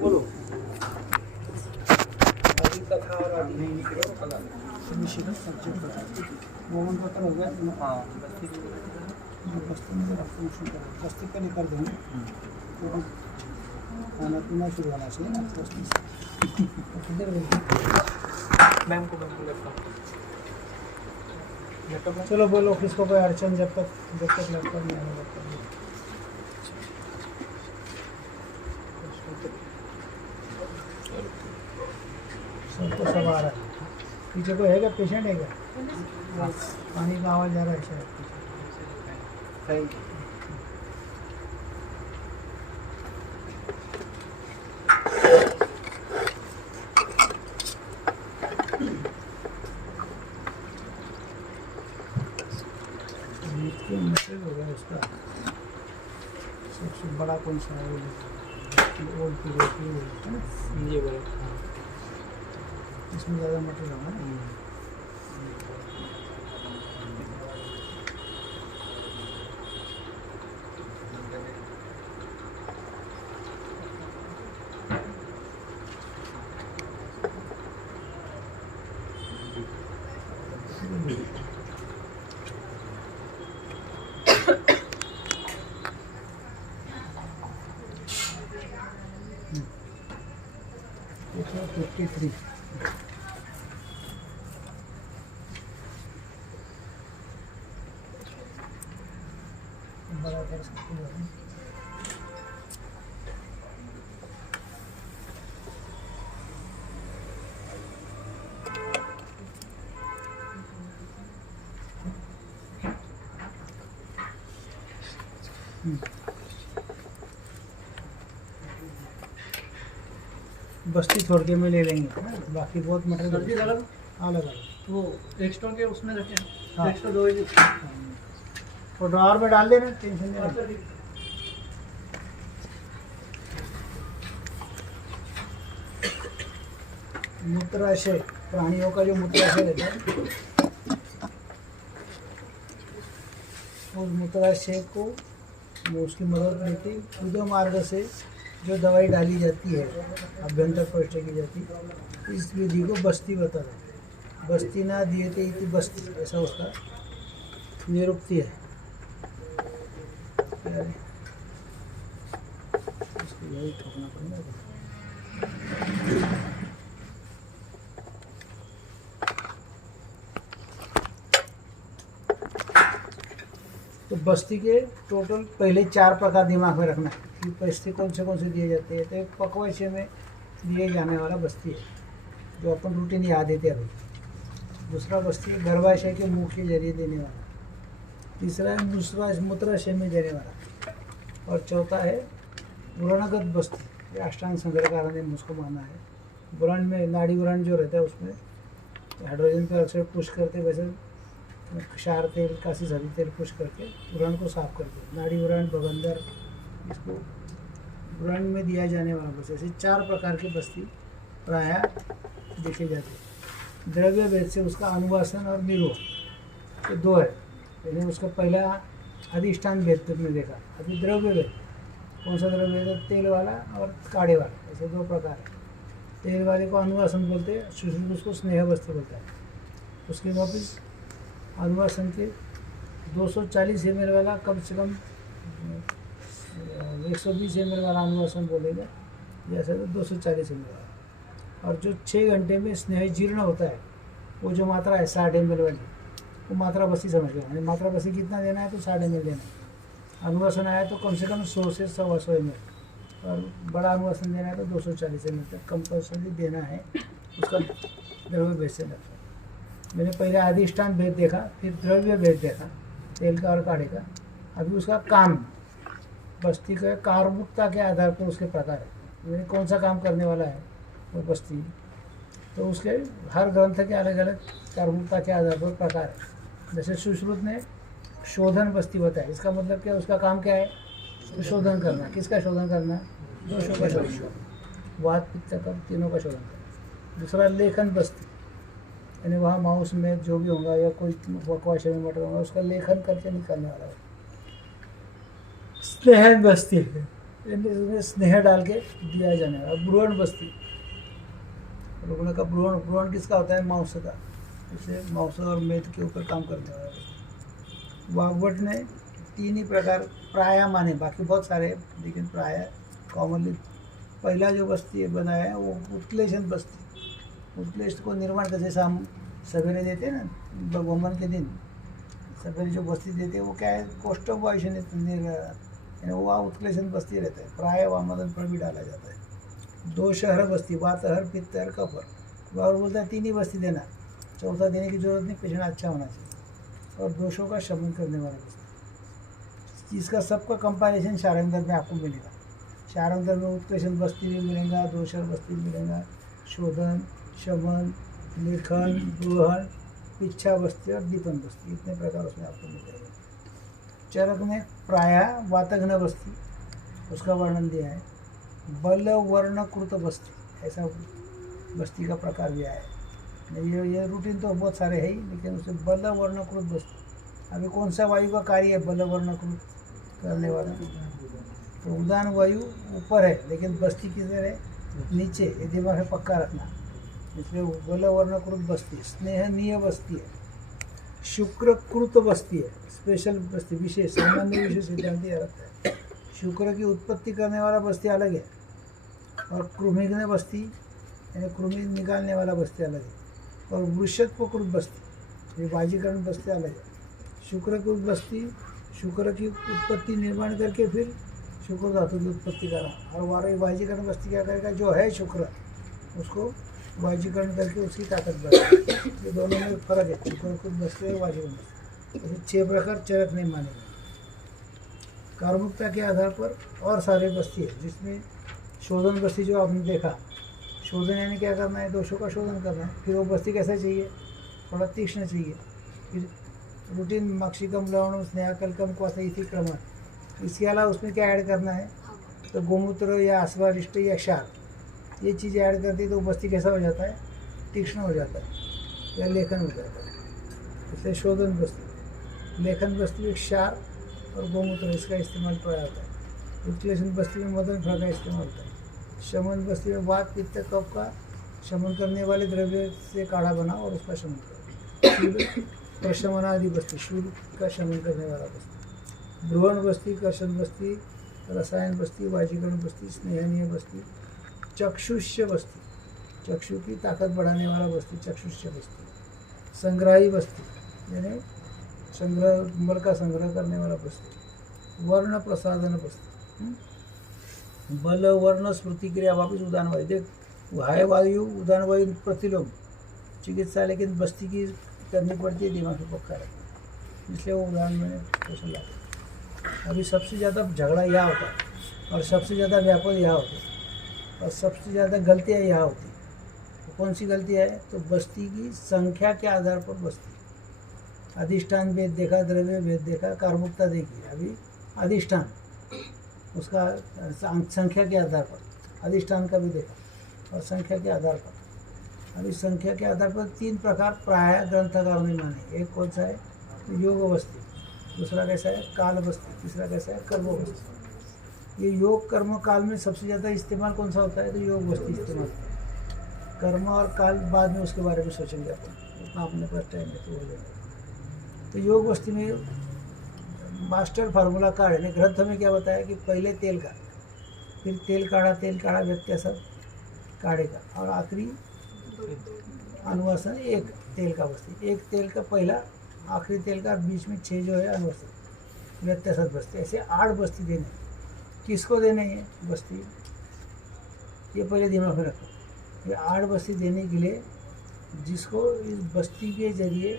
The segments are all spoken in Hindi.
बोलो मोहन पत्र हो गया। हाँ बस्ती में बस्ती पे निकल देंगे तो खाना पीना शुरू होना चाहिए। मैम को चलो बोलो किसको कोई अड़चन जब तक लैपटॉप नहीं आने लगता। सबको सब आ रहा है। पीछे कोई है क्या? पेशेंट है क्या? पानी का आवाज़ जा रहा है शायद। Thank you. हो गया इसका सबसे बड़ा कौन सा है? ओल्ड पीरियड की है ना ये बड़ा। इसमें ज़्यादा मटेरियल होगा ना। देखो 53 बड़ा कर सकते हो। बस्ती छोड़ के में ले लेंगे बाकी बहुत मटेरियल अलग अलग वो एक्स्ट्रा के उसमें रखे हैं। हाँ एक्स्ट्रा दो तो ड्रॉअर में डाल देना टेंशन नहीं। मूत्राशय प्राणियों का जो मूत्राशय रहता है उस मूत्राशय को उसकी मदद लेके उदय मार्ग से जो दवाई डाली जाती है अभ्यंतर प्रविष्ट की जाती है इस विधि को बस्ती बता रहा है। बस्ती ना दिए थे इति बस्ती ऐसा उसका निरुक्ति है। इसको यही ठोकना पड़ेगा। तो बस्ती के टोटल पहले 4 प्रकार दिमाग में रखना है कि बस्ती कौन से दिए जाते हैं। तो एक पक्वाशय में दिए जाने वाला बस्ती है जो अपन रूटीन याद देते हैं अभी। दूसरा बस्ती है गर्भाशय के मुंह के जरिए देने वाला। तीसरा है मूत्राशय में देने वाला। और चौथा है व्रणगत बस्ती। ये अष्टांग संग्रहकारों ने मुझको माना है। व्रण में नाड़ी व्रण जो रहता है उसमें हाइड्रोजन पर अक्सर पुश करते वैसे क्षार तेल काशी सभी तेल पुश करके व्रण को साफ करके नाड़ी व्रण बगंदर इसको व्रण में दिया जाने वाला बस्ती। ऐसे 4 प्रकार की बस्ती प्रायः देखे जाते हैं। द्रव्य भेद से उसका अनुवासन और निरोध ये 2 है। मैंने उसका पहला अधिष्ठान भेद में देखा। अभी द्रव्य भेद कौन सा द्रव्य भेद? तेल वाला और काढ़े वाला ऐसे 2 प्रकार है। तेल वाले को अनुवासन बोलते हैं, उसको स्नेह बस्ती बोलता है। उसके वापस अनुवासन के 240 ml वाला कम से कम 120 ml वाला अनुवासन बोलेगा जैसे तो 240 ml वाला। और जो 6 घंटे में स्नेह जीर्ण होता है वो जो मात्रा है 60 ml वाली वो मात्रा बस्ती समझ गया। यानी मात्रा बस्ती कितना देना है तो 60 ml देना है। अनुवासन आया तो कम से कम 100 से 125 ml और बड़ा अनुवासन देना है तो 240 ml तक कंपल्सरी देना है। उसका द्रव्य भेद से लगता है। मैंने पहले अधिष्ठान भेद देखा, फिर द्रव्य भेद देखा तेल का और काढ़े का। अभी उसका काम बस्ती के कार्मुकता के आधार पर उसके प्रकार है। मैंने कौन सा काम करने वाला है वो बस्ती तो उसके हर ग्रंथ के अलग अलग कार्मुकता के आधार पर प्रकार है। जैसे सुश्रुत ने शोधन बस्ती बताया। इसका मतलब क्या? उसका काम क्या है? तो शोधन करना। किसका शोधन करना? दोषों का शोधन, वात पित्त का तीनों का शोधन करना। दूसरा लेखन बस्ती यानी वहाँ माउस में जो भी होगा या कोई बकवाशय में मटर होगा उसका लेखन करके निकालने वाला है। स्नेहन बस्ती है इसमें स्नेह डाल के दिया जाने वाला। ब्रुवण बस्ती, रुग्ण का ब्रुवण, ब्रुवण किसका होता है? मांस का, इसे मांस और मेद के ऊपर काम करने वाला बस्ती। वाग्भट ने 3 ही प्रकार प्राय माने, बाकी बहुत सारे हैं, लेकिन प्राय कॉमनली पहला जो बस्ती बनाया है वो उत्क्लेशन बस्ती। उत्क्लेश को निर्माण का, जैसा हम सवेरे देते हैं ना वमन के दिन, सवेरे जो बस्ती देते हैं वो क्या है? कोष्ठक वायु से यानी वो उत्क्लेशन बस्ती रहता है। प्राय वामदन पर भी डाला जाता है। दोषहर बस्ती, वातहर, पित्तहर, कफहर। और बोलता है 3 ही बस्ती देना, चौथा देने की जरूरत नहीं, पेशेंट अच्छा होना चाहिए। और दोषों का शमन करने वाला बस्ती, जिसका सबका कंपैरिजन शारंगधर में आपको मिलेगा। शारंगधर में उत्क्लेशन बस्ती भी मिलेगा, दोषहर बस्ती भी मिलेगा, शोधन, शमन, लेखन, ब्रुहण, इच्छा बस्ती और दीपन बस्ती, इतने प्रकार उसमें आपको मिल जाएगा। चरक ने प्राय वातघ्न बस्ती, उसका वर्णन दिया है। बल वर्ण कृत बस्ती, ऐसा बस्ती का प्रकार भी आया है। ये रूटीन तो बहुत सारे है ही, लेकिन उससे बल वर्ण कृत बस्ती। अभी कौन सा वायु का कार्य है बल वर्ण कृत करने वाला? तो उदान वायु ऊपर है, लेकिन बस्ती किधर है? नीचे। ये दिमाग में पक्का रखना। इसलिए बल वर्णकृत बस्ती, स्नेहनीय बस्ती है। शुक्रकृत बस्ती है, स्पेशल बस्ती, विशेष, सामान्य विशेष सिद्धांत रखता है। शुक्र की उत्पत्ति करने वाला बस्ती अलग है, और कृमिघ्न बस्ती यानी कृमि निकालने वाला बस्ती अलग है। और वृषत्वकृत बस्ती, ये वाजीकरण बस्ती अलग है। शुक्रकृत बस्ती, शुक्र की उत्पत्ति निर्माण करके फिर शुक्र धातु की उत्पत्ति करा। और वाजीकरण बस्ती क्या करेगा? जो है शुक्र उसको वाजीकरण करके उसकी ताकत बढ़ाए। ये दोनों में फर्क है, शुक्रकृत बस्ती और वाजीकरण बस्ती। ऐसे 6 प्रकार चरक नहीं माने गए। कार्मुकता के आधार पर और सारे बस्ती है, जिसमें शोधन बस्ती जो आपने देखा, शोधन यानी क्या करना है? दोषों का शोधन करना है। फिर वो बस्ती कैसा चाहिए? थोड़ा तीक्ष्ण चाहिए। फिर रूटीन मक्षिकम, लवणम, स्नेहकल्कम, क्वाथयति क्रम। इसके अलावा उसमें क्या ऐड करना है? तो गोमूत्र या अश्वारिष्ट या क्षार, ये चीज़ ऐड करती है तो बस्ती कैसा हो जाता है? तीक्ष्ण हो जाता है या लेखन हो जाता है। इसलिए शोधन बस्ती। लेखन बस्ती में क्षार और गोमूत्र इसका इस्तेमाल प्राय होता है। उत्क्लेशन बस्ती में मदन फल का इस्तेमाल होता है। शमन बस्ती में वात, पित्त, कफ का शमन करने वाले द्रव्य से काढ़ा बना और उसका शमन करो। शूल प्रशमनादि बस्ती, शूल का शमन करने वाला बस्ती। ध्रुवण बस्ती, कर्षण बस्ती, रसायन बस्ती, वाजीकरण बस्ती, स्नेहनीय बस्ती। चक्षुष्य बस्ती, चक्षु की ताकत बढ़ाने वाला बस्ती, चक्षुष्य बस्ती। संग्राही बस्ती यानी संग्रह, मल का संग्रह करने वाला बस्ती। वर्ण प्रसादन बस्ती, बल वर्ण स्मृति क्रिया, वापिस उदान वायु। देख हाय वायु, उदान वायु, प्रतिलोम चिकित्सा, लेकिन बस्ती की करनी पड़ती है, दिमाग में पक्का रखना। इसलिए वो उदाहरण मैंने क्वेश्चन लाया। अभी सबसे ज़्यादा झगड़ा यहाँ होता है, और सबसे ज़्यादा व्यापार यहाँ होता है, और सबसे ज़्यादा गलतियाँ यहाँ होती हैं। तो कौन सी गलतियाँ है? तो बस्ती की संख्या के आधार पर बस्ती। अधिष्ठान भेद देखा, द्रव्य भेद देखा, कार्मुकता देखी। अभी अधिष्ठान उसका संख्या के आधार पर, अधिष्ठान का भी देखा, और संख्या के आधार पर। अभी संख्या के आधार पर 3 प्रकार प्राय ग्रंथकारों ने माने। एक कौन सा है? तो योग बस्ती, दूसरा कैसा है? काल बस्ती, तीसरा कैसा है? कर्म बस्ती। ये योग कर्म काल में सबसे ज़्यादा इस्तेमाल कौन सा होता है? तो योग बस्ती इस्तेमाल होता है। कर्म और काल बाद में उसके बारे में सोचेंगे अपन, उतना अपने पास टाइम है तो हो जाएगा। तो योग बस्ती में मास्टर फार्मूला कार्ड है। ग्रंथ में क्या बताया कि पहले तेल का, फिर तेल काढ़ा व्यत्यासन काढ़े का, और आखिरी अनुवासन एक तेल का बस्ती। एक तेल का पहला, आखिरी तेल का, बीच में 6 जो है अनुवासन व्यत्यासन बस्ती। ऐसे 8 बस्ती देने। किसको देने ये बस्ती? ये पहले दिमाग में रखो। ये 8 बस्ती देने के लिए जिसको इस बस्ती के जरिए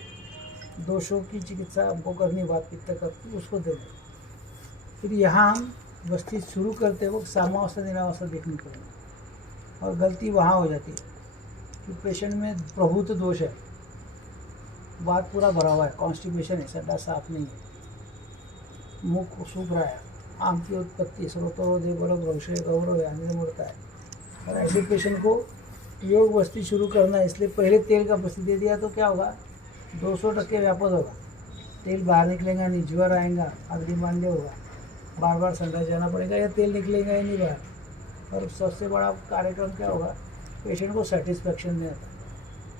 दोषों की चिकित्सा हमको करनी, बात पित्त करती, उसको देने। फिर यहाँ हम बस्ती शुरू करते वक्त सामावस्था दिनावस्था देखनी पड़ेगी, और गलती वहाँ हो जाती है कि पेशेंट में प्रभुत्व दोष है, बात पूरा भरा हुआ है, कॉन्स्टिपेशन है, संडा साफ नहीं है, मुख सूख रहा है, आम की उत्पत्ति, स्रोतोदय बल भविष्य गौरव है, मुड़ता है। और ऐसे पेशेंट को योग बस्ती शुरू करना है, इसलिए पहले तेल का बस्ती दे दिया तो क्या होगा? 200% व्यापक होगा, तेल बाहर निकलेगा नहीं, ज्वर आएगा, अग्निमांद्य होगा, बार बार संडास जाना पड़ेगा या तेल निकलेगा ही नहीं बाहर। और सबसे बड़ा कार्यक्रम क्या होगा, पेशेंट को सेटिस्फेक्शन में आता है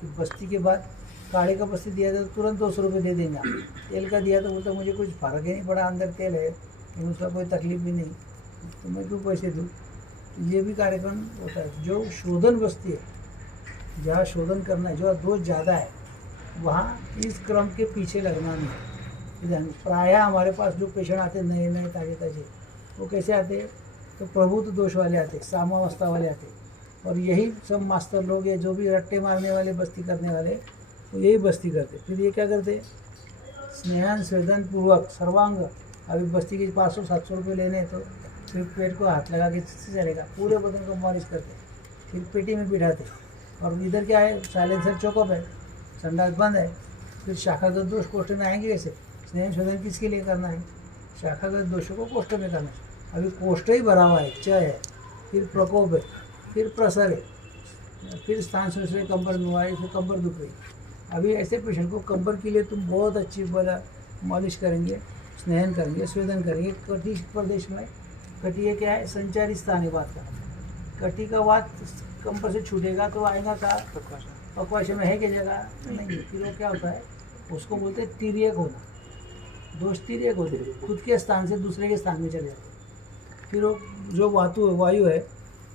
कि बस्ती के बाद काढ़े का बस्ती दिया तो तुरंत 200 रुपये दे देंगे आप, तेल का दिया तो बोलता मुझे कुछ फ़र्क ही नहीं पड़ा, अंदर तेल है लेकिन उसका कोई तकलीफ भी नहीं, तो मैं क्यों पैसे दूँ। ये भी कार्यक्रम होता है। जो शोधन बस्ती है, जहाँ शोधन करना है, जो डोज ज़्यादा है, वहाँ इस क्रम के पीछे लगना नहीं है। प्रायः हमारे पास जो पेशेंट आते हैं नए नए ताजे, वो कैसे आते हैं, तो प्रभुत्व दोष वाले आते, सामावस्था वाले आते, और यही सब मास्टर लोग या जो भी रट्टे मारने वाले, बस्ती करने वाले, तो यही बस्ती करते। फिर ये क्या करते, स्नेहन स्वेदन पूर्वक सर्वांग, अभी बस्ती के 500-700 रुपये लेने, तो फिर पेट को हाथ लगा के चलेगा, पूरे बदन को मालिश करते, फिर पेटी में बिठाते। और इधर क्या है, साइलेंसर चौकअप है, संडास बंद है, फिर शाखागत दोष कोष्ठ में आएंगे कैसे। स्नेहन स्वेदन किसके लिए करना है, शाखागत दोषों को कोष्ठ में करना है। अभी कोष्ठ ही भरा हुआ है, च है, फिर प्रकोप है, फिर प्रसर है, फिर स्थान से कंबर में हुआ है, फिर कंबर दुख रही। अभी ऐसे पेशेंट को कंबर के लिए तुम बहुत अच्छी वाला मालिश करेंगे, स्नेहन करेंगे, स्वेदन करेंगे। कटी प्रदेश में, कटी क्या है, संचारी स्थान है वात का, कटी का वात कंबर से छूटेगा तो आएगा का पक्वाशय में है क्या जगह नहीं। फिर वो क्या होता है, उसको बोलते हैं तिर्यक होना, दोष तिर्यक होते हैं, खुद के स्थान से दूसरे के स्थान में चले जाते हैं। फिर वो जो वायु है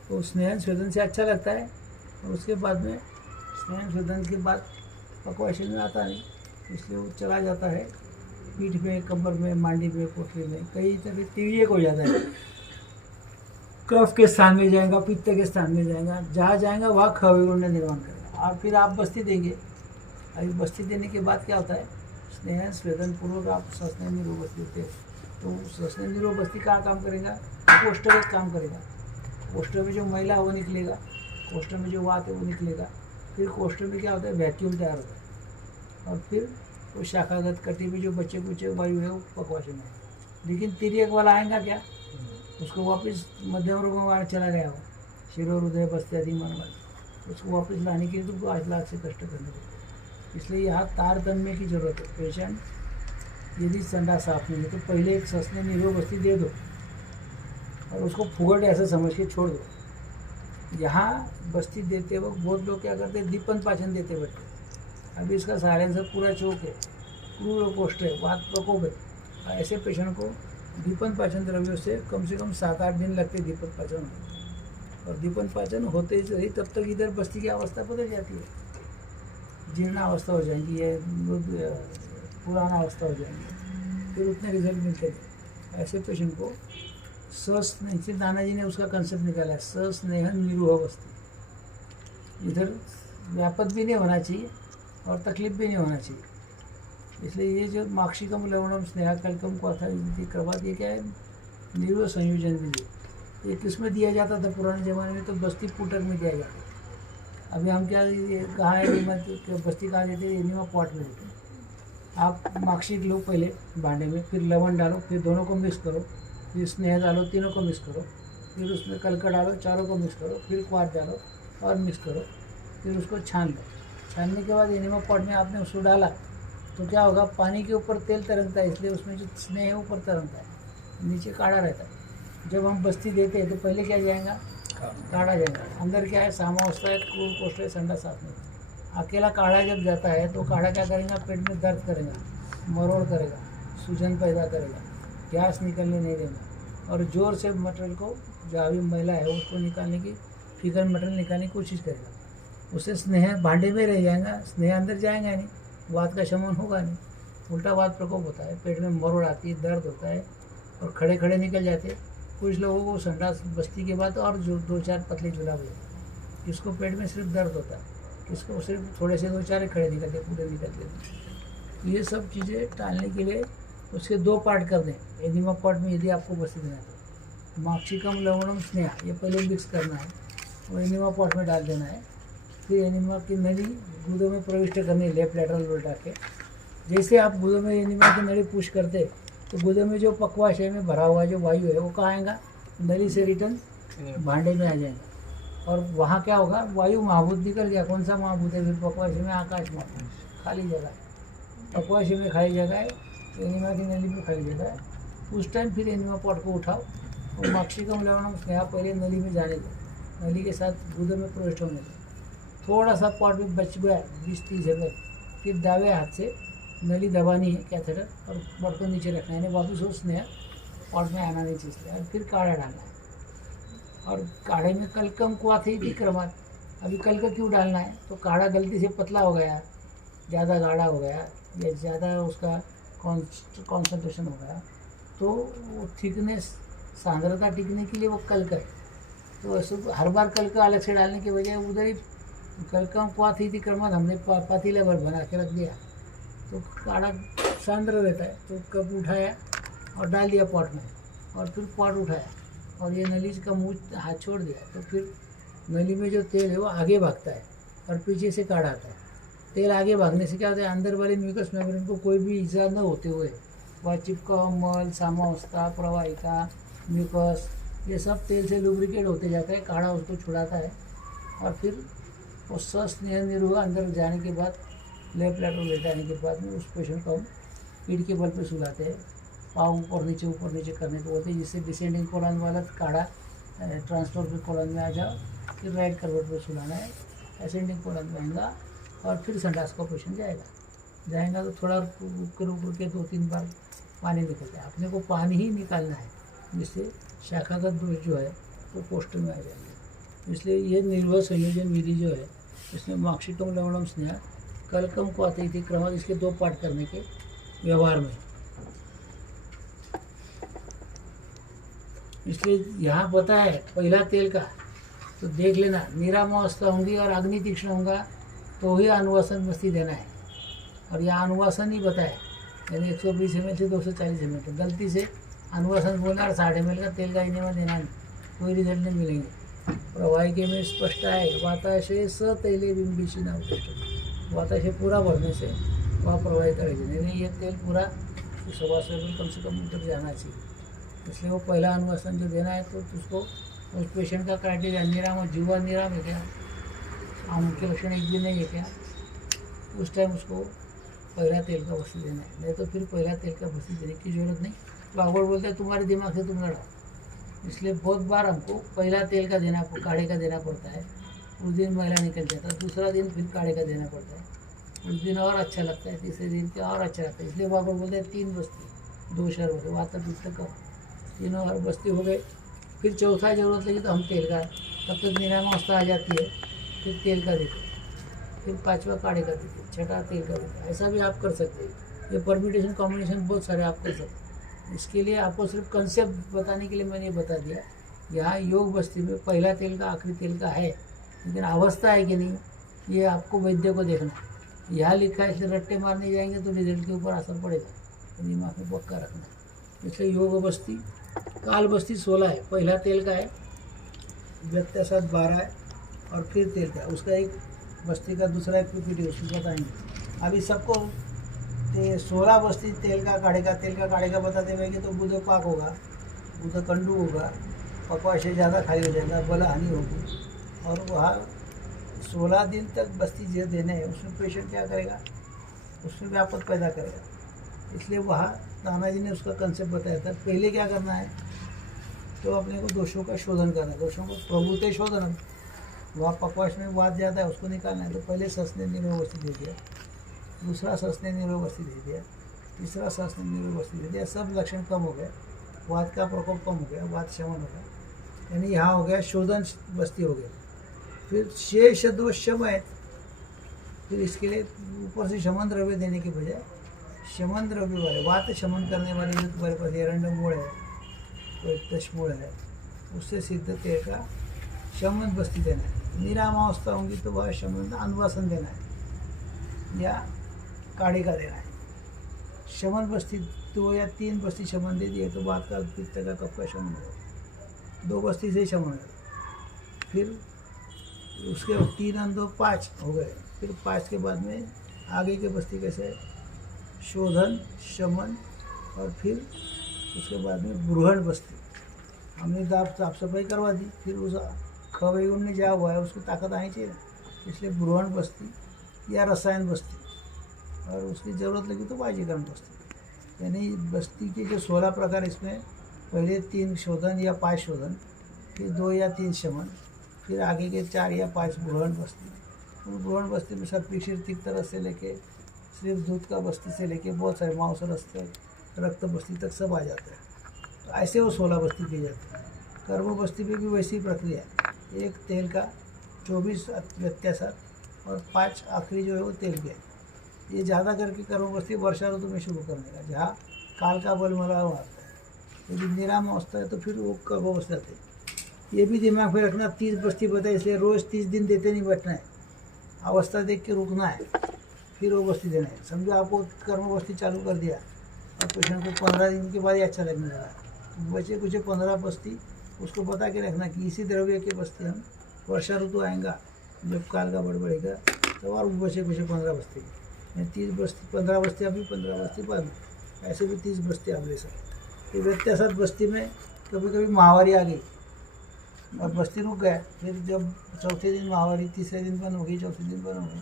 तो स्नेहन स्वेदन से अच्छा लगता है, और उसके बाद में स्नेहन स्वेदन के बाद पक्वाशय में आता नहीं, इसलिए वो चला जाता है पीठ में, कमर में, मांडी में, कोठरी में, कई तरह तिर्यक हो जाता है। कफ के स्थान में जाएगा, पित्त के स्थान में जाएगा, जहाँ जाएगा वहाँ खविगुण निर्माण करेगा। और फिर आप बस्ती देंगे। अभी बस्ती देने के बाद क्या होता है, स्नेहन स्वेदन पूर्वक आप सस्ने निरोग बस्ती देते हैं, तो सस्ने निरोग बस्ती का काम करेगा, कोष्ठ में काम करेगा। कोष्ठ में जो मैला है वो निकलेगा, कोष्ठ में जो वात है वो निकलेगा। फिर कोष्ठ में क्या होता है, वैक्यूम तैयार होता है, और फिर वो शाखागत कटी में जो बच्चे कुचे वायु है वो पक्वाशय में है। लेकिन तिर्यक वाला आएगा क्या, उसको वापस मध्यम रोग में चला गया हो, शिरो हृदय बस्ती आदि मन वाले, उसको वापस लाने के लिए तुमको 8 लाख से कष्ट करने पड़ेगा। इसलिए यहाँ तारतम्य की जरूरत है। पेशेंट यदि संडास साफ नहीं है तो पहले एक सस्ने निरोग बस्ती दे दो और उसको फुगट ऐसा समझ के छोड़ दो। यहाँ बस्ती देते वक्त बहुत लोग क्या करते हैं, दीपन पाचन देते बैठते। अभी इसका साइलेंसर पूरा चौक है, क्रूर कोष्ठ है, वात प्रकोप है। ऐसे पेशेंट को दीपन पाचन द्रव्यों से कम 7-8 दिन लगते दीपन पाचन होने, और दीपन पाचन होते ही रही तब तक इधर बस्ती की अवस्था बदल जाती है, जीर्ण अवस्था हो जाएंगी, ये पुराना अवस्था हो जाएंगी, फिर उतने रिजल्ट मिलते हैं। ऐसे पेशेंट को सस्नेह, नाना जी ने उसका कंसेप्ट निकाला है, सस्नेहन निरूह बस्ती। इधर व्यापक भी नहीं होना चाहिए और तकलीफ भी नहीं होना चाहिए। इसलिए ये जो माक्षिकम लवणम स्नेहा कलकम क्वाथा क्रमात, ये क्या है, निरूह संयोजन विधि। ये किसमें दिया जाता था पुराने ज़माने में, तो बस्ती पुटक में दिया जाता था। अभी हम क्या कहाँ है, बस्ती कहाँ देते हैं, एनिमा पॉट में देते हैं। आप माक्षिक लो पहले भांडे में, फिर लवण डालो, फिर दोनों को मिक्स करो, फिर स्नेह डालो, तीनों को मिक्स करो, फिर उसमें कलका डालो, चारों को मिक्स करो, फिर क्वाथ डालो और मिक्स करो, फिर उसको छान लो। छानने के बाद एनिमा पॉट में आपने उसको डाला तो क्या होगा, पानी के ऊपर तेल तरंगता है, इसलिए उसमें जो स्नेह है ऊपर तरंगता है, नीचे काढ़ा रहता है। जब हम बस्ती देते हैं तो पहले क्या जाएगा, काढ़ा जाएगा। अंदर क्या है, सामावस्था है, क्रूर कोष्ठ है, संडास साफ नहीं। अकेला काढ़ा जब जाता है तो काढ़ा क्या करेगा, पेट में दर्द करेगा, मरोड़ करेगा, सूजन पैदा करेगा, गैस निकलने नहीं देगा, और ज़ोर से मटेरियल को, जो अभी मैला है उसको निकालने की, फीकल मटेरियल निकालने की कोशिश करेगा। उससे स्नेह भांडे में रह जाएगा, स्नेह अंदर जाएगा नहीं, वात का शमन होगा नहीं, उल्टा वात प्रकोप होता है, पेट में मरोड़ आती है, दर्द होता है और खड़े खड़े निकल जाते हैं। कुछ लोगों को संडास बस्ती के बाद और जो 2-4 पतले जुलाब होते, किसको पेट में सिर्फ दर्द होता है, किसको सिर्फ थोड़े से 2-4 खड़े निकलते, पूरे निकलते। तो ये सब चीज़ें टालने के लिए उसके 2 पार्ट कर दें। एनिमा पॉट में यदि आपको बस्ती देना तो माक्षिकम लवणम स्नेहा, ये पहले मिक्स करना है और एनिमा पॉट में डाल देना है। फिर एनिमा की नली गुदों में प्रविष्ट करनी है, लेफ्ट लैटरल उल्टा के। जैसे आप गुदों में एनिमा की नली पुश करते तो गुदों में जो पक्वाशय में भरा हुआ जो वायु है वो कहाँ आएगा, नली से रिटर्न भांडे में आ जाएगा, और वहाँ क्या होगा, वायु महाभूत निकल गया। कौन सा महाभूत है, फिर पक्वाशय में आकाश महाभूत, खाली जगह, पक्वाशय में खाली जगह है, एनिमा की नली में खाली जगह है, उस टाइम फिर एनिमा पॉट को उठाओ और मॉक्सिकम लवणम स्नेहा पहले नली में जाने दो, नली के साथ गुदे में प्रविष्ट होने दो। थोड़ा सा पॉट में बच गया 20-30 ml, फिर दावे हाथ से नली दबानी है कैथेटर और पॉट को नीचे रखना है, यानी वापस वो स्नेहा पॉट में आना नहीं चाहिए। और फिर काढ़ा डालना है, और काढ़े में कलकम कुआथे थी क्रमात। अभी कलका क्यों डालना है, तो काढ़ा गलती से पतला हो गया, ज़्यादा गाढ़ा हो गया या ज़्यादा उसका कॉन्सेंट्रेशन हो गया, तो वो थिकनेस सांद्रता टिकने के लिए वो कलका है। तो ऐसे हर बार कलका अलग से डालने के बजाय उधर ही कलकम कुआथी थी क्रमात हमने पतीला भर बना के रख दिया, तो काढ़ा सांद्र रहता है। तो कप उठाया और डाल दिया पॉट में, और फिर पॉट उठाया और ये नली का मुँह हाथ छोड़ दिया, तो फिर नली में जो तेल है वो आगे भागता है और पीछे से काढ़ा आता है। तेल आगे भागने से क्या होता है, अंदर वाले म्यूकस मेम्ब्रेन को कोई भी इजा न होते हुए वह चिपका मल, सामावस्था, प्रवाहिका, म्यूकस, ये सब तेल से लुब्रिकेट होते जाता है, काढ़ा उसको छुड़ाता है। और फिर वो स्नेह निरोग अंदर जाने के बाद, लेफ्ट लैटरल लेटाने के बाद में उस पेशेंट को हम पीठ के बल पे सुलाते हैं, पाँव ऊपर नीचे करने को बोलते हैं, जिससे डिसेंडिंग कोलन वाला काढ़ा ट्रांसफर के कोलन में आ जाओ। फिर राइट करवट पे सुलाना है, असेंडिंग कोलन में आएगा और फिर संडास का ऑपरेशन जाएगा तो थोड़ा रुक के 2-3 बार पानी निकलता है। अपने को पानी ही निकालना है, जिससे शाखागत दोष जो है वो पोस्टर में आ जाएंगे। इसलिए ये निर्भर संयोजन विधि जो है, इसमें मॉक्सिटोम लवणम स्नेहा कलकम को आती थी क्रमश, इसके 2 पार्ट करने के व्यवहार में। इसलिए यहाँ पता है पहला तेल का तो देख लेना, निरामावस्था होंगी और अग्नि तीक्ष्ण होगा तो ही अनुवासन बस्ती देना है। और यहाँ अनुवासन ही बताया, यानी 120 ml से 240 ml, तो गलती से अनुवासन बोला और 60 ml का तेल का इनेमा देना नहीं, कोई रिजल्ट नहीं मिलेंगे। प्रवाहिके में स्पष्ट है, वाताशय स तैले बिंबिशी ना उत्कृष्ट, वाताशय पूरा भरने से वह प्रवाहित रहेगी, यानी ये तेल पूरा 100 ml कम से कम तक जाना चाहिए। इसलिए वो पहला अनुवासन जो देना है तो उसको उस पेशेंट का क्राइटेरिया निराम और जीवा निराम है क्या, आम के लक्षण एक भी नहीं है क्या, उस टाइम उसको पहला तेल का बस्ती देना है। नहीं तो फिर पहला तेल का बस्ती देने की जरूरत नहीं। बागोड़ बोलते हैं तुम्हारे दिमाग से तुम लड़ाओ। इसलिए बहुत बार हमको पहला तेल का देना, काढ़े का देना पड़ता है, उस दिन मैला निकल जाता है, दूसरा दिन फिर काढ़े का देना पड़ता है, उस दिन और अच्छा लगता है, तीसरे दिन का और अच्छा लगता है। इसलिए बागोड़ बोलते हैं 3 बस्ती 2 शरबत वाता पित्त का, तीनों हर बस्ती हो गए। फिर चौथा जरूरत लगी तो हम तेल का, तब तक निरामावस्था आ जाती है, फिर तेल का देते, फिर 5वां काढ़े का देते, 6ठा तेल का देते। ऐसा भी आप कर सकते हैं। ये परम्यूटेशन कॉम्बिनेशन बहुत सारे आप कर सकते हैं। इसके लिए आपको सिर्फ कंसेप्ट बताने के लिए मैंने ये बता दिया। यहाँ योग बस्ती में पहला तेल का आखिरी तेल का है, लेकिन अवस्था है कि नहीं ये आपको वैद्य को देखना है। यहाँ लिखा है, इसलिए रट्टे मारने जाएंगे तो रिजल्ट के ऊपर असर पड़ेगा, तो दिमाग में पक्का रखना है। इसलिए योग बस्ती काल बस्ती 16 है, पहला तेल का है, व्यत्यासात 12 है, और फिर तेल का उसका एक बस्ती का दूसरा एक पीपीटी उसको बताएंगे। अभी सबको 16 बस्ती तेल का काढ़े का बता देंगे तो बुध पाक होगा, बुध कंडू होगा, पकवाशे ज़्यादा खाली हो जाएगा, बल हानि होगी। और वहाँ 16 दिन तक बस्ती जो देने हैं उसमें पेशेंट क्या करेगा, उसमें व्यापक पैदा करेगा। इसलिए वहाँ नाना जी ने उसका कंसेप्ट बताया था। पहले क्या करना है, तो अपने को दोषों का शोधन करना है, दोषों को प्रभुते शोधन। वहाँ पकवाश में वाद ज़्यादा है, उसको निकालना है। तो पहले सस्ने निरोगवस्थी दे दिया, दूसरा सस्ने निरोगवस्थी दे दिया, तीसरा सस्ने निरोगवस्थी दे दिया, सब लक्षण कम हो गए, वाद का प्रकोप कम हो गया, वाद शमन हो गया, यानी यहाँ हो गया शोधन बस्ती हो गया। फिर शेष दोष शमय, फिर इसके लिए ऊपर से शमन द्रव्य देने के बजाय शमन द्रव्य वाले, वात शमन करने वाले जो तुम्हारे पास एरंडम मूल है, कोई दशमूल है, उससे सिद्ध तेल का शमन बस्ती देना है। निरामावस्था होंगी तो वह शमन अनुवासन देना है या काढ़े का देना है। शमन बस्ती 2 या 3 बस्ती शमन दे दिए तो बात का पित्त का कफ का शमन होगा, 2 बस्ती से ही शमन होगा। फिर उसके 3 और 2 5 हो गए। फिर 5 के बाद में आगे के बस्ती कैसे शोधन, शमन, और फिर उसके बाद में ब्रूहण बस्ती। हमने साफ सफाई करवा दी, फिर उस खवेगुन में जा हुआ है उसको ताकत आनी चाहिए, इसलिए ब्रूहण बस्ती या रसायन बस्ती, और उसकी ज़रूरत लगी तो वाजीकरण बस्ती। यानी बस्ती के जो 16 प्रकार, इसमें पहले 3 शोधन या 5 शोधन, फिर 2 या 3 शमन, फिर आगे के 4 या 5 ग्रहण बस्ती। उन ग्रहण बस्ती में सल्फिशिर तिक्त रस से लेके सिर्फ दूध का बस्ती से लेके बहुत सारे मांस रस तक, रक्त बस्ती तक सब आ जाता है। तो ऐसे वो 16 बस्ती की जाती है। कर्म बस्ती में भी वैसी प्रक्रिया है। एक तेल का 24 व्यत्यासात और 5 आखिरी जो है वो तेल के। ये ज़्यादा करके कर्म बस्ती वर्षा ऋतु में शुरू करने का, जहाँ काल का बल मला हुआ आता है। यदि निराम अवस्था है तो फिर वो कर्म बस्ती आते हैं। ये भी दिमाग में रखना, 30 बस्ती बताए, इसलिए रोज़ 30 दिन देते नहीं बैठना है, अवस्था देख के रुकना है, फिर वो बस्ती देना है। समझो आपको कर्म बस्ती चालू कर दिया और पेशेंट को 15 दिन के बाद ही अच्छा लगने लगा, तो बचे कुछ 15 बस्ती उसको बता के रखना कि इसी द्रव्य की बस्ती हम वर्षा ऋतु आएगा जब काल का बड़ बढ़ेगा तो और बचे कुछ 15 बस्ती, 30 बस्ती, 15 बस्ती अभी, 15 बस्ती बाद में, ऐसे भी 30 बस्ती आप ले सकते। तो व्यत्यासात बस्ती में कभी कभी महावारी आ गई और बस्ती रुक गया, फिर जब चौथे दिन महावारी, तीसरे दिन बंद हो गई, चौथे दिन बंद हो गई,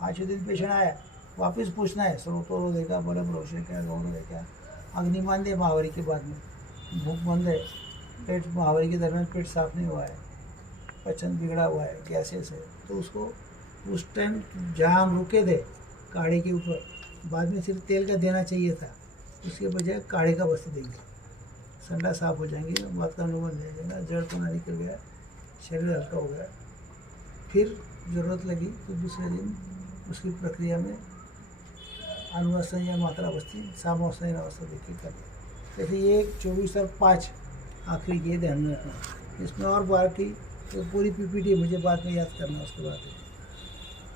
5वें दिन पेशेंट आया, वापस पूछना है स्रोतो देखा, बड़े भरोसे क्या, गौरव देखा, अग्निमान दे महावारी के बाद में, भूख बंद है, पेट महावारी के दरमियान पेट साफ नहीं हुआ है, पचन बिगड़ा हुआ है, गैसेस है, तो उसको उस टाइम जहाँ हम रुके थे काढ़े के ऊपर, बाद में सिर्फ तेल का देना चाहिए था, उसके बजाय काढ़े का बस्ती देंगे, संडा साफ हो जाएंगे, बात का अनुभव नहीं जाएगा, जड़ तो ना निकल गया, शरीर हल्का हो गया। फिर ज़रूरत लगी तो दूसरे दिन उसकी प्रक्रिया में अनुवासन या मात्रा बस्ती, सामवासन अवस्था देखिए कर दिया। जैसे ये 24 और 5 आखिरी के ध्यान में रखना। इसमें और बाकी तो पूरी पीपीटी मुझे बाद में याद करना, उसके बाद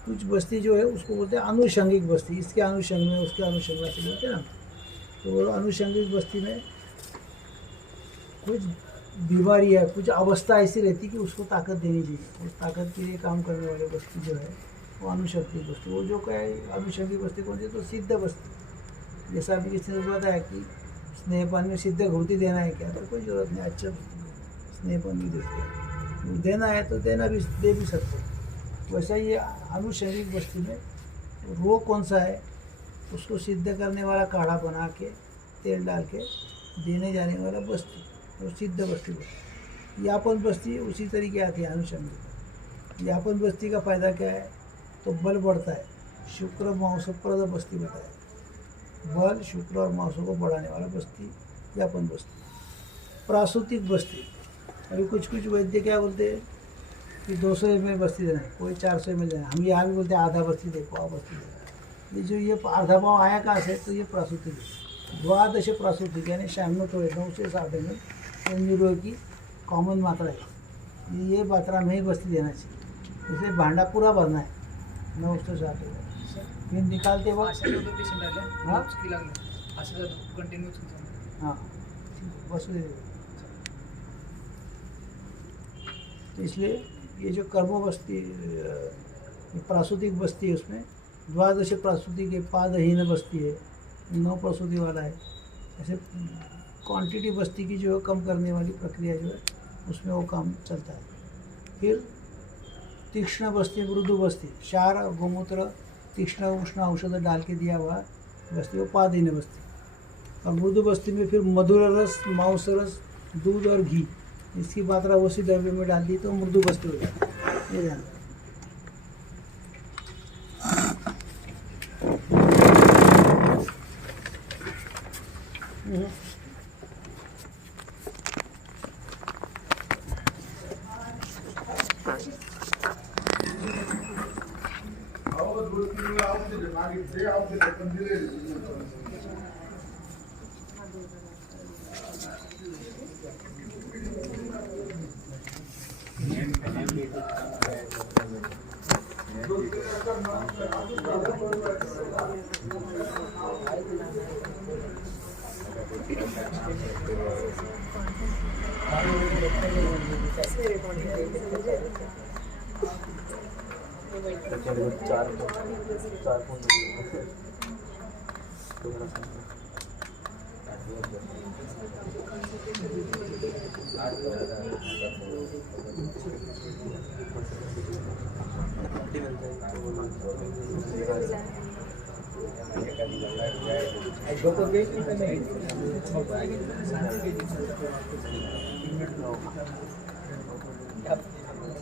कुछ बस्ती जो है उसको बोलते हैं अनुषंगिक बस्ती, इसके अनुषंग में उसके अनुषंग से बोलते हैं ना। तो वो अनुषंगिक बस्ती में कुछ बीमारी है, कुछ अवस्था ऐसी रहती कि उसको ताकत देनी चाहिए, उस ताकत के लिए काम करने वाले बस्ती जो है वो अनुषंगिक बस्ती। वो जो क्या है अनुषंगिक बस्ती कौन सी, तो सिद्ध बस्ती। जैसा अभी किसी ने बताया कि स्नेहपान में सिद्ध घूर्ति देना है क्या, तो कोई ज़रूरत नहीं, अच्छा स्नेहपान भी देते हैं, देना है तो देना भी, दे भी सकते हैं। वैसा ये अनुषंगिक बस्ती में रोग कौन सा है उसको सिद्ध करने वाला काढ़ा बना के तेल डाल के देने जाने वाला बस्ती, तो सिद्ध बस्ती बोलते। यापन बस्ती उसी तरीके आती है अनुषंगिक। यापन बस्ती का फायदा क्या है, तो बल बढ़ता है, शुक्र मांसप्रद बस्ती बताया, बल शुक्र और मांसों को बढ़ाने वाला बस्ती यापन बस्ती। प्रासूतिक बस्ती, अभी कुछ वैद्य क्या बोलते हैं कि 200 ml बस्ती देना है, कोई 400 ml देना है, हम यहाँ भी बोलते हैं आधा बस्ती दे, पाव बस्ती दे। ये जो ये आधा पाव आया कहाँ से, तो ये प्रासूतिक है। द्वादश प्रासूतिक यानी 9 से 7 ml न्यूरो की कॉमन मात्रा है, ये मात्रा में ही बस्ती देना चाहिए। इसे भांडा पूरा भरना है 9 से 7 ml, फिर निकालते वक्त हाँ बस। तो इसलिए ये जो कर्म बस्ती प्रासूतिक बस्ती है उसमें द्वादश प्रासूतिक है, पादहीन बस्ती है, 9 प्रसूति वाला है। ऐसे क्वांटिटी बस्ती की जो है कम करने वाली प्रक्रिया जो है उसमें वो काम चलता है। फिर तीक्ष्ण बस्ती, मृदु बस्ती, क्षार गोमूत्र तीक्ष्ण उष्ण औषध डाल के दिया हुआ बस्ती, वो पादहीन बस्ती। और मृदु बस्ती में फिर मधुर रस, मांस रस, दूध और घी, इसकी मात्रा उसी द्रव्य में डाल दी तो मृदु बस्ती हो जाती है। ये ध्यान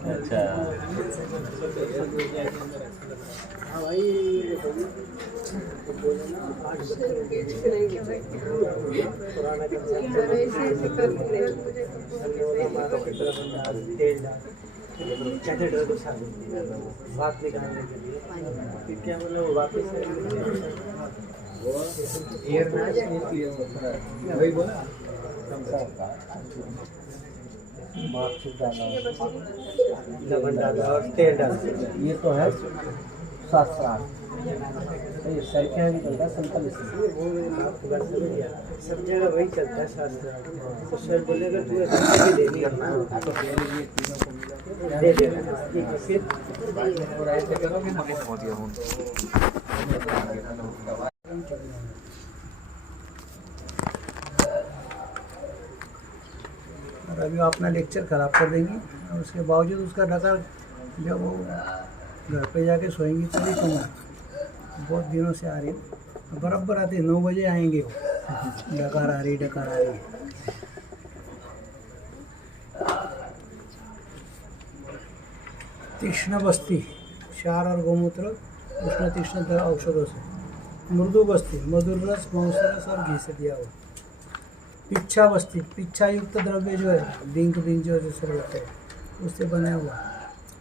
अच्छा बात निकालने के लिए फिर क्या मतलब वापस वही बोला लवण डाला और तेल डाला। ये तो है शास्त्रार्थ। ये सरकार निकलता सिंपल इसमें। सब जगह वही चलता है शास्त्र। तो सर बोलेगा तू ऐसे देनी है दे देना फिर और ऐसे करोगे ना कैसे होती है और अभी वो अपना लेक्चर ख़राब कर देंगी और उसके बावजूद उसका डकार जब वो घर पे जाके सोएंगी तभी सुनना। बहुत दिनों से आ रही बराबर आते 9 बजे आएंगे वो डकार आ रही डकार आ रही। तीक्ष्ण बस्ती क्षार और गोमूत्र उष्ण तीक्ष्ण तरह औषधों से। मृदु बस्ती मधुर रस मांसरस और घी से दिया हुआ। पिच्छा बस्ती पिच्छा युक्त द्रव्य जो है डिंक डिंक जो जैसे होते हैं उससे बना हुआ।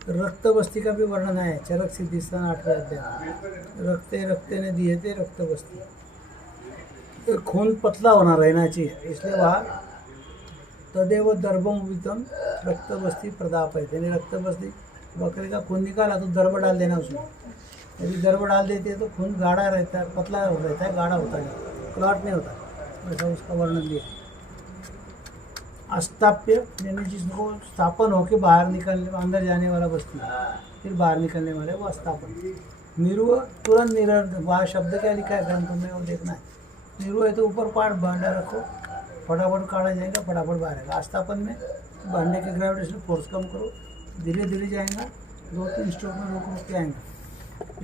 रक्त बस्ती का भी वर्णन है चरक सिद्धिस्थान 8वें अध्याय। रखते रखते ने दिए थे रक्त बस्ती। तो खून पतला होना रहना चाहिए इसलिए वहाँ तदेव दर्भमुदितम रक्त बस्ती प्रदाप है। यानी रक्त बस्ती बकरे का खून निकाला तो दर्भ डाल देना उसमें। यदि दर्भ डाल देते हैं तो खून गाढ़ा रहता है पतला रहता है गाढ़ा होता नहीं क्लॉट नहीं होता। ऐसा उसका वर्णन दिया। अस्ताप्य यानी जिसको स्थापन होकर बाहर निकलने अंदर जाने वाला बस्ती फिर बाहर निकलने वाला वो अस्थापन। निरुआ तुरंत निरर्थ वहाँ शब्द क्या लिखा है ग्रंथों में वो देखना है। निरुआ है तो ऊपर पार्ट भांडा रखो फटाफट काढ़ा जाएगा फटाफट बाहर आएगा। अस्थापन में भांडे के ग्रेविटेशनल फोर्स कम करो धीरे धीरे जाएगा 2-3 स्ट्रोक में रोक के आएंगे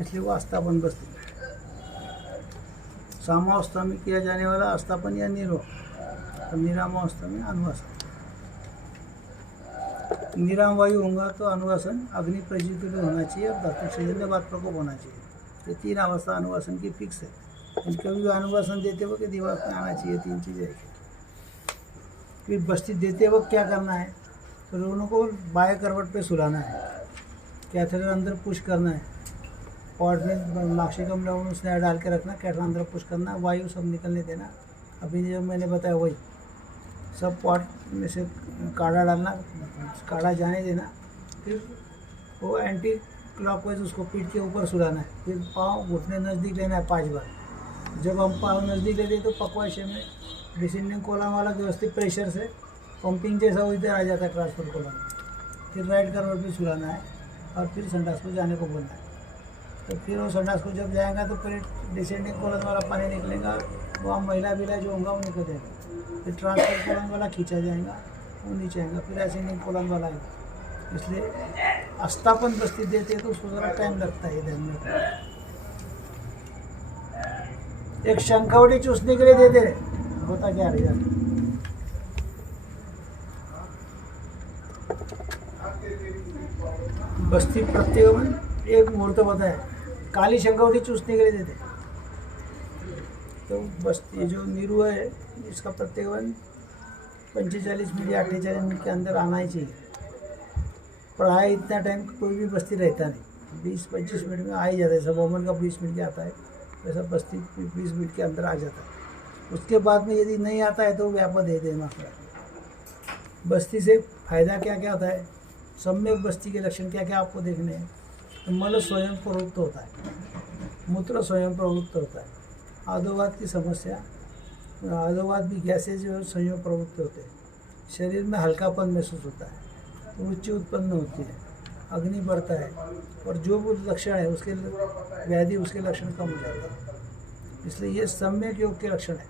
इसलिए वो अस्थापन बस्ती। सामावस्था में किया जाने वाला अस्थापन या निरो और निरामावस्था में अनुवासन। निराम वायु होगा तो अनुवासन अग्नि प्रज्वलित होना चाहिए और धातु चैतन्यवाद प्रकोप होना चाहिए। ये 3 अवस्था अनुवासन की फिक्स है। कभी भी अनुवासन देते वक्त दिमाग में आना चाहिए 3 चीज़ें। फिर बस्ती देते वक्त क्या करना है तो दोनों को बाएं करवट पे सुलाना है। कैथेटर अंदर पुश करना है। पॉट में माक्षिकम लवण उसने डाल के रखना कैथेटर अंदर पुश करना वायु सब निकलने देना। अभी जो मैंने बताया वही सब पॉट में से काढ़ा डालना काढ़ा जाने देना। फिर वो एंटी क्लॉकवाइज उसको पीठ के ऊपर सुलाना है। फिर पाँव घुटने नज़दीक लेना है 5 बार। जब हम पाँव नज़दीक लेते तो पकवाशे में डिसेंडिंग कॉलम वाला व्यवस्थित प्रेशर से पंपिंग जैसा वो इधर आ जाता है ट्रांसफर कॉलम। फिर राइट करवट पे सुलाना है और फिर संडास को जाने को बोलना है। तो फिर वो संडास को जब जाएगा तो फिर डिसेंडिंग कॉलम वाला पानी निकलेगा वहाँ महिला बिला जो होगा वो निकल जाएगा। फिर ट्रांसफर कॉलम वाला खींचा जाएगा वो नीचे आएगा फिर असेंडिंग कॉलम वाला आएगा। इसलिए अस्थापन बस्ती देते हैं तो उसको ज़रा टाइम लगता है ध्यान में। एक शंखावटी चूसने के लिए देते होता क्या रहेगा। बस्ती प्रत्येक में एक मुहूर्त होता है। काली शंखावटी चूसने के लिए देते तो बस्ती जो नीरू है इसका प्रत्येक 45 मिनट या 48 मिनट के अंदर आना ही चाहिए। पढ़ाई इतना टाइम कोई भी बस्ती रहता नहीं 20-25 मिनट में आ ही जाता है। सब ओमन का 20 मिनट के आता है वैसा बस्ती 20 मिनट के अंदर आ जाता है। उसके बाद में यदि नहीं आता है तो व्यापक दे देना पड़ेगा। बस्ती से फायदा क्या क्या होता है सम्यक बस्ती के लक्षण क्या क्या आपको देखने हैं। तो मल स्वयं प्रवृत्त होता है मूत्र स्वयं प्रवृत्त होता है। आदोवाद की समस्या आदोवाद भी गैसेज जो संयोग प्रवृत्त होते हैं। शरीर में हल्कापन महसूस होता है रुचि उत्पन्न होती है अग्नि बढ़ता है और जो भी लक्षण है उसके व्याधि उसके लक्षण कम हो जाता है। इसलिए ये सम्यक योग के लक्षण है।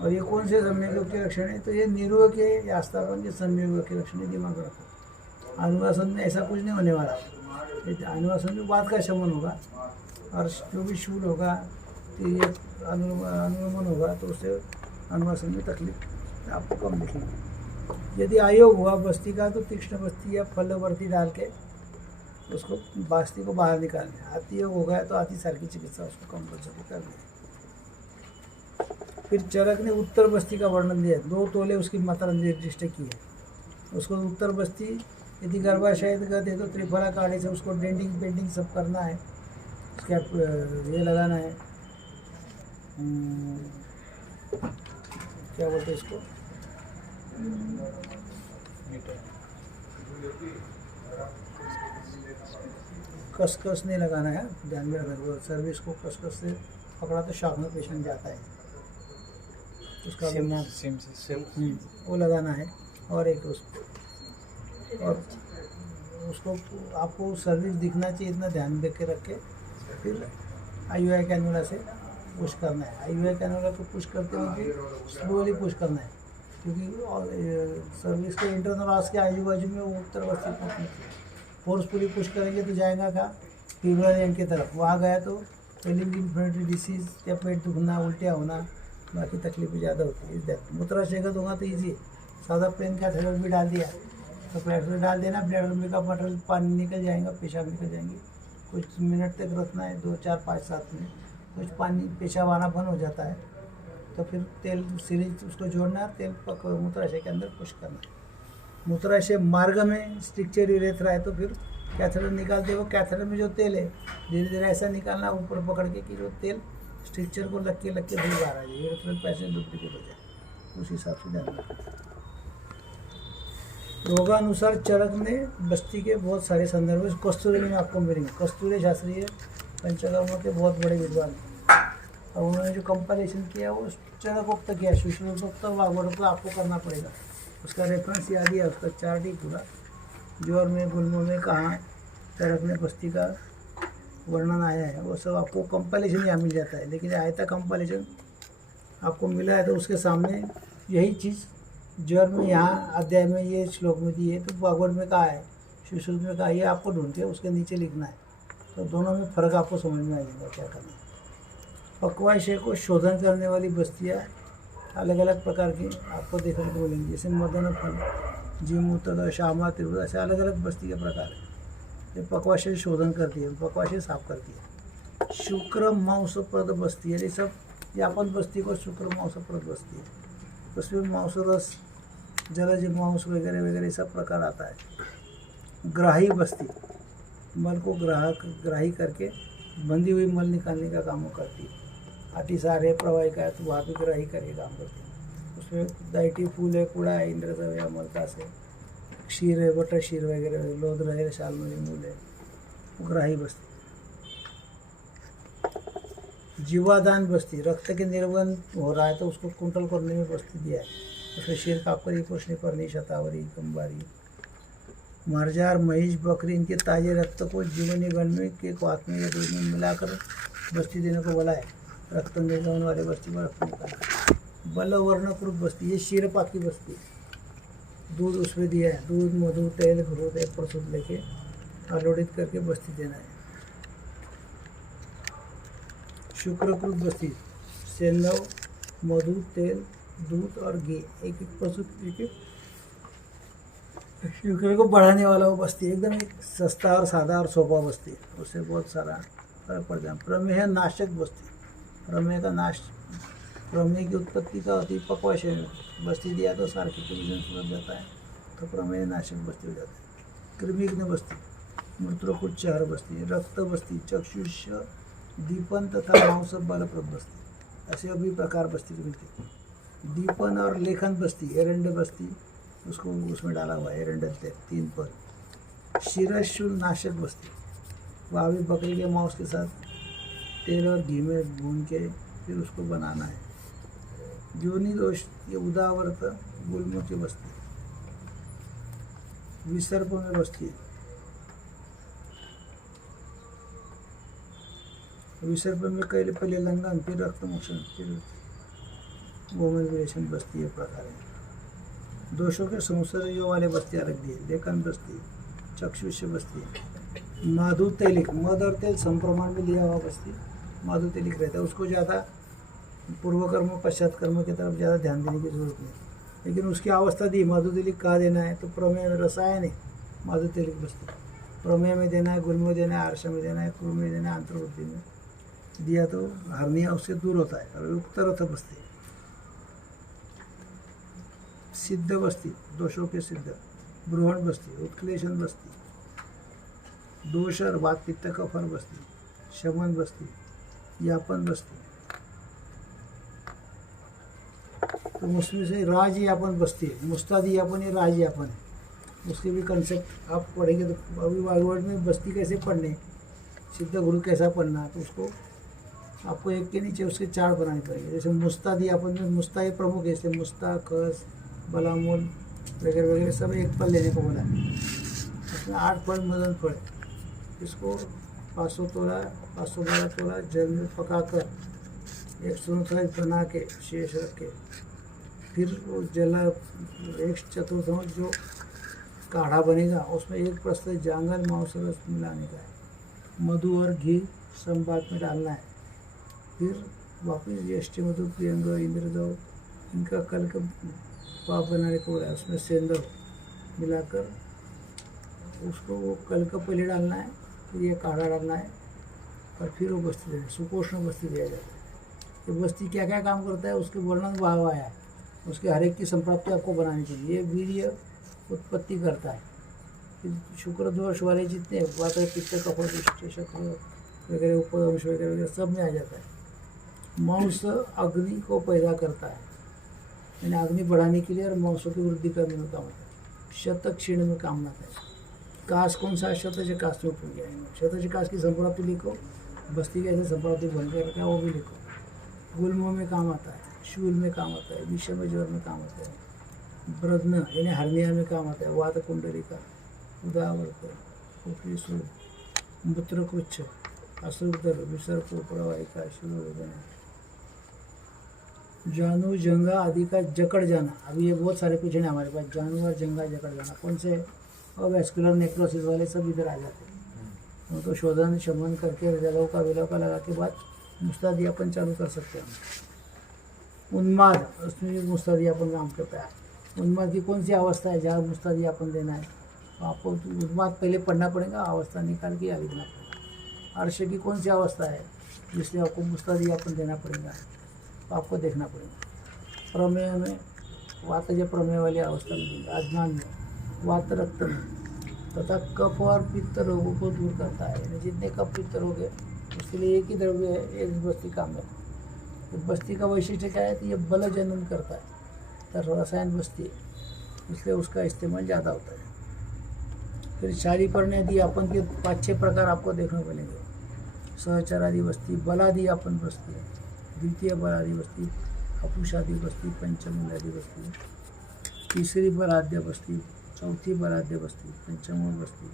और ये कौन से सम्यक योग के लक्षण है तो ये निरोग के या आस्थापन के सम्यक योग के लक्षण है। दिमाग में रखो अनुवासन में ऐसा कुछ नहीं होने वाला। अनुवासन में बात का शमन होगा और जो भी शूल होगा ये अनुगमन होगा तो उससे अनुवासन में तकलीफ आपको कम दिखेगी। यदि आयोग हुआ बस्ती का तो तीक्ष्ण बस्ती या फलवर्ती डाल के उसको बस्ती को बाहर निकालने। आती योग हो गया तो आती सार की चिकित्सा उसको कंपल्सरी कर दी। फिर चरक ने उत्तर बस्ती का वर्णन दिया, 2 तोले उसकी मात्रा निर्दिष्ट की है। उसको उत्तर बस्ती यदि गर्भाशय करते तो त्रिफला काढ़े से उसको डेंटिंग पेंटिंग सब करना है। उसका ये लगाना है, क्या बोलते हैं इसको, कसकस नहीं लगाना है, ध्यान में रखना। सर्विस को कसकस से पकड़ा तो शॉक में पेशेंट जाता है, उसका वो लगाना है। और एक उसको आपको सर्विस दिखना चाहिए, इतना ध्यान देख के रख के फिर IUI कैनुला से पुश करना है। IUI कैनुला को पुश करते हुए स्लोली पुश करना है, क्योंकि सर्विस के इंटरनल आस के आजू बाजू में वो उत्तर बस्ती पहुँचनी चाहिए। फोर्सफुली पुश करेंगे तो जाएगा कहाँ, फीवर एंड की तरफ। वहाँ गया तो फेलिंग इन्फ्लेमेटरी डिसीज या पेट दुखना, उल्टियाँ होना, बाकी तकलीफें ज़्यादा होती है। मूत्राशय का होगा तो ईजी है, सादा प्लेन कैथेटर भी डाल दिया तो कैथेटर डाल देना, ब्लड में का मटेरियल पानी निकल जाएगा, पेशाब निकल जाएंगे। कुछ मिनट तक रखना है, 2 4 5 7 मिनट। कुछ पानी पेशाब आना बंद हो जाता है तो फिर तेल सीरीज उसको जोड़ना है, तेल मूत्राशय के अंदर पुश करना है। मूत्राशय मार्ग में स्ट्रिक्चर यूरेथ्रा है तो फिर कैथेटर निकालते हो, कैथेटर में जो तेल है धीरे धीरे ऐसा निकालना ऊपर पकड़ के कि जो तेल स्ट्रिक्चर को लग के दूर बाहर आ जाए, यूरेथ्रल पैसेज डुप्लीकेट हो जाए, उस हिसाब से ध्यान रखना। रोगानुसार चरक ने बस्ती के बहुत सारे संदर्भ कस्तूरी में आपको मिलेंगे। कस्तूरी शास्त्रीय पंचकर्म के बहुत बड़े विद्वान हैं और उन्होंने जो कंपाइलेशन किया वो चरकोक्त किया, सुश्रुतोक्त वागवड़ को आपको करना पड़ेगा। उसका रेफरेंस याद है, उसका चार्ट ही पूरा जोर में गुल्मों में कहाँ चरक में बस्ती का वर्णन आया है वो सब आपको कंपाइलेशन यहाँ मिल जाता है। लेकिन आयता कंपाइलेशन आपको मिला है तो उसके सामने यही चीज़ ज्वर में यहाँ अध्याय में ये श्लोक में दी है तो वागवड़ में कहा है, सुश्रुत में कहा, ये आपको ढूंढ के उसके नीचे लिखना है। तो दोनों में फ़र्क आपको समझ में आ जाएगा क्या करना है। पक्वाशय को शोधन करने वाली बस्तियाँ अलग अलग प्रकार की आपको देखने को मिलेंगी, जैसे मदन फल, जीमूत्र, श्यामा, त्रिपुरा, ऐसे अलग अलग बस्ती के प्रकार हैं। ये पक्वाशय शोधन करती है, पक्वाशय साफ करती है। शुक्र मांसप्रद बस्ती है, ये सब यापन बस्ती को शुक्र मांसप्रद बस्ती है। उसमें मांस रस, जलज मांस वगैरह वगैरह सब प्रकार आता है। ग्राही बस्ती, मल को ग्राही करके बंधी हुई मल निकालने का काम करती है। अतिसार है, प्रवाहिका है तो वहाँ भी ग्राही करके काम करती है। उसमें दाइटी फूल है, कूड़ा है, इंद्रदेव है, मलकास है, क्षीर है, बटर क्षीर वगैरह है, लोद्र है, शालमली मूल है, ग्राही बस्ती। जीवादान बस्ती, रक्त के निर्वहन हो रहा है तो उसको कुंटल करने में बस्ती दिया है। उसमें शेर, काकरी, कृष्ण करनी, शतावरी, कंबारी, मार्जार, महिष, बकरी, इनके ताजे रक्त को जीवनी गण में के क्वाथ में या दूध में मिलाकर बस्ती देने को बोला है। रक्त निर्गमन वाले बस्ती में रक्त निकालना। बलवर्णकृत बस्ती, ये क्षीरपाकी बस्ती, दूध उसमें दिया है, दूध, मधु, तेल, घृत, एक प्रसूत लेके आलोडित करके बस्ती देना है। शुक्रकृत बस्ती, सेंधव, मधु, तेल, दूध और घी, एक एक प्रसूत लेके शुक्र को बढ़ाने वाला वो बस्ती, एकदम एक सस्ता और सादा और सोपा बस्ती, उससे बहुत सारा फर्क पड़ जाए। प्रमेय नाशक बस्ती, प्रमेय का नाश, प्रमेय की उत्पत्ति का होती पक्वाशय में, बस्ती दिया तो सार की पोजिशन सुधर जाता है तो प्रमेय नाशक बस्ती हो जाता है। कृमिघ्न बस्ती, मूत्रकुट चहर बस्ती, रक्त बस्ती, चक्षुष, दीपन तथा मांस बलप्रद बस्ती, ऐसे भी प्रकार बस्ती की मिलती है। दीपन और लेखन बस्ती, एरंड बस्ती, उसको उसमें डाला हुआ है एरंडल तेल, 3 पद। शिरशूल नाशक बस्ती, वह भी बकरी के मांस के साथ तेल और घी में भून के फिर उसको बनाना है। जोनि दोष, ये उदावर्त गुल्मों की बस्ती। विसर्प में बस्ती है, विसर्प में पहले लंघन, फिर रक्तमोक्षण, फिर वोमन विरेशन बस्ती, एक प्रकार है। दोषों के संसर्ग वाले बस्तियाँ रख दिए। लेखन बस्ती, चक्षुष बस्ती, मधु तैलिक, मध और तेल संप्रमाण में लिया हुआ बस्ती, माधुतिलिक रहता है, उसको ज़्यादा पूर्व कर्म पश्चात कर्म की तरफ ज़्यादा ध्यान देने की जरूरत नहीं। लेकिन उसकी अवस्था दी, माधुतिलिक कहाँ देना है, तो प्रमेय में रसायन है माधुतिलिक बस्ती, प्रमेय में देना है, गुल में देना है, आर्ष में देना है, क्रूर में देना है, अंतर्वृत्ति में दिया तो हरनिया उससे दूर होता है। और उत्तरथ बस्ती, सिद्ध बस्ती, दोषों के सिद्ध, ब्रूहण बस्ती, उत्क्लेशन बस्ती, दोषर वात पित्त कफर बस्ती, शमन बस्ती, यापन बस्ती। तो उसमें से राज यापन बस्ती है, मुस्तादी यापन ये राज यापन है, उसके भी कंसेप्ट आप पढ़ेंगे। तो अभी वागवर्ड में बस्ती कैसे पढ़ने, सिद्ध गुरु कैसा पढ़ना, तो उसको आपको एक के नीचे उसके 4 बनाने पड़ेंगे। जैसे मुस्तादी यापन में मुस्ता ये प्रमुख है, जैसे मुस्ता, खस, बलामूल वगैरह वगैरह सब एक फल लेने को बोला है। उसमें 8 फल मदन फल, इसको 500 तोला 512 तोला जल में पकाकर 139 बना के शेष रख के, फिर वो जला 1/4 जो काढ़ा बनेगा उसमें 1 प्रस्त जांगल मांस रस मिलाने का है, मधु और घी संबात में डालना है। फिर वापस यष्टि मधु प्रियंग इंद्रदव इनका कल का पाप बनाने को बोला है, उसमें सेंधव मिलाकर उसको वो कल का पहले डालना है, फिर ये काढ़ा डालना है और फिर वो बस्ती देना, सुपोषण बस्ती दिया जाता है। ये बस्ती क्या क्या काम करता है उसके वर्णन भाव आया है, उसके हर एक की संप्राप्ति आपको बनानी चाहिए। ये वीर्य उत्पत्ति करता है, शुक्र दोष वाले जितने वात पित्त कफर शक्र वगैरह उपदंश वगैरह वगैरह सब में आ जाता है। मांस अग्नि को पैदा करता है, यानी अग्नि बढ़ाने के लिए और मांसों की वृद्धि करने में काम आता है। शत क्षीण में काम आता है। काश कौन सा, शतज काश में उपयोग किया, शतज काश की संप्राप्ति लिखो, बस्ती कैसे संप्राप्ति बन के रखा है वो भी लिखो। गुल्म में काम आता है, शूल में काम आता है, विषम ज्वर में काम आता है, ब्रद्न यानी हर्निया में काम आता है, वात कुंडली का उदावर्त उपरी सूल, मूत्रकृच्छ, असुरदर, विसर्प, प्रवाहिका, शिरोवेदना, जानू जंगा आदि का जकड़ जाना। अभी ये बहुत सारे क्वेश्चन है हमारे पास, जानू और जंगा जकड़ जाना कौन से, और वेस्कुलर नेक्रोसिस वाले सब इधर आ जाते हैं। उनको शोधन शमन करके जलों का विलों का लगा के बाद मुस्तादियापन चालू कर सकते हैं। उन्माद, उसमें भी मुस्तादियापन काम करता है। उन्माद की कौन सी अवस्था है जहाँ मुस्तादियापन देना है, तो आपको उन्माद पहले पढ़ना पड़ेगा, अवस्था निकाल के यहाँ लिखना पड़ेगा। अर्श की कौन सी अवस्था है जिसमें आपको मुस्तादियापन देना पड़ेगा, तो आपको देखना पड़ेगा। प्रमेय में वातज प्रमेय वाली अवस्था में, अज्ञान में वात रक्त में, तथा कफ और पित्त रोगों को दूर करता है। यानी जितने कफ पित्त रोग है उसके लिए एक ही द्रव्य है, एक बस्ती काम में। तो बस्ती का वैशिष्ट्य क्या है, तो ये बल जनन करता है, तो रसायन बस्ती है, इसलिए उसका इस्तेमाल ज़्यादा होता है। फिर शारीपर्ण्य दी अपन के 5-6 प्रकार आपको देखने को मिलेंगे। सहचरादि बस्ती, बलादि अपन बस्ती, द्वितीय बलादि बस्ती, अपुषादि बस्ती, पंचमूलादि बस्ती, तीसरी बलाद्य बस्ती, चौथी बलाद्य बस्ती, पंचम बस्ती।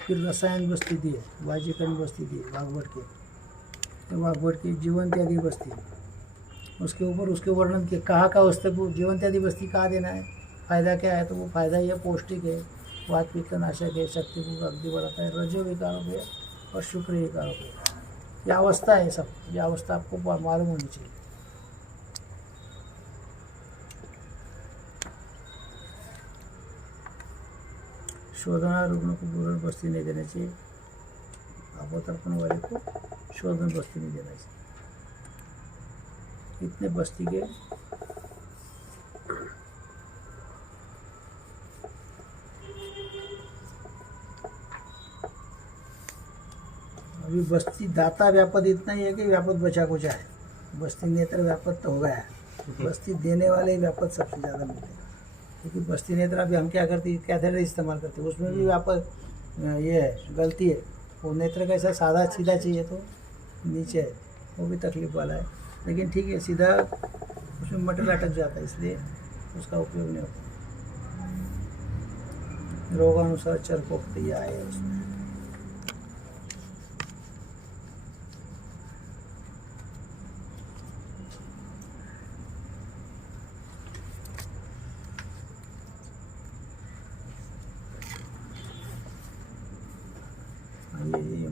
फिर रसायन बस्ती दी है, वाजिकरण बस्ती दी है वाघवट के, तो वाघवट की जीवंत्यादि बस्ती, उसके ऊपर उसके वर्णन के कहाँ का वस्तु जीवंत्यादि बस्ती कहाँ देना है, फायदा क्या है, तो वो फायदा ये पौष्टिक है, वात पित्त नाशक है, शक्ति को अग्नि बढ़ाता है, रजो विकारक है और शुक्र विकारक है। यह अवस्था है, सब यह अवस्था आपको मालूम होनी चाहिए। शोधना रुग्ण को पूर्ण बस्ती नहीं देना चाहिए, अवतर्पण वाले को शोधन बस्ती नहीं देना चाहिए। इतने बस्ती के अभी बस्ती दाता व्यापद इतना ही है कि व्यापद बचा कुचा है, बस्ती नेत्र व्यापद तो हो गया है, बस्ती देने वाले व्यापद सबसे ज़्यादा मिलते हैं। क्योंकि बस्ती नेत्र अभी हम क्या करते हैं, कैथेटर इस्तेमाल करते हैं, उसमें भी व्यापद ये है, गलती है। वो नेत्र कैसा सादा सीधा चाहिए तो नीचे है, वो भी तकलीफ वाला है, लेकिन ठीक है, सीधा उसमें मटर अटक जाता है, इसलिए उसका उपयोग नहीं होता। रोगानुसार चरकोक्ति आए उसमें।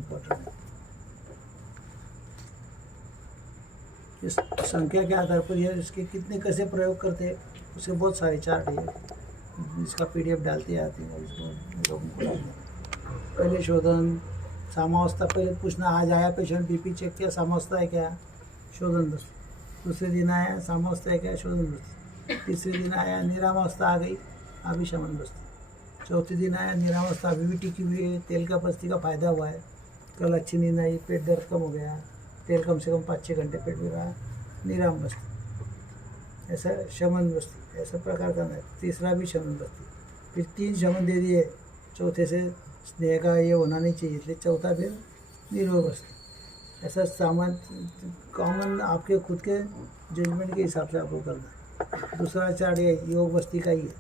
इम्पोर्टेंट है। इस संख्या के आधार पर यह इसके कितने कैसे प्रयोग करते हैं उसके बहुत सारे चार्ट है, इसका PDF डालते आते हैं और इसको लोगों को डालते हैं। पहले शोधन सामावस्था, पहले पूछना आज आया पेशेंट BP चेक किया, सामावस्था है क्या, शोधन बस्ती। दूसरे दिन आया सामावस्था है क्या, शोधन बस्ती। तीसरे दिन आया निरावस्था आ गई, अभी शमन बस्ती। चौथे दिन आया निरावस्था अभी भी टिकी हुई है, तेल का बस्ती का फायदा हुआ है, कल अच्छी नींद आई, पेट दर्द कम हो गया, तेल कम से कम 5-6 घंटे पेट में रहा, निराम बस्ती। ऐसा शमन बस्ती, ऐसा प्रकार करना है। तीसरा भी शमन बस्ती, फिर 3 शमन दे दिए, चौथे से स्नेह का ये होना नहीं चाहिए, इसलिए चौथा फिर निरोग बस्ती। ऐसा कॉमन आपके खुद के जजमेंट के हिसाब से आपको करना है। दूसरा चार्ट ये योग बस्ती का ही है,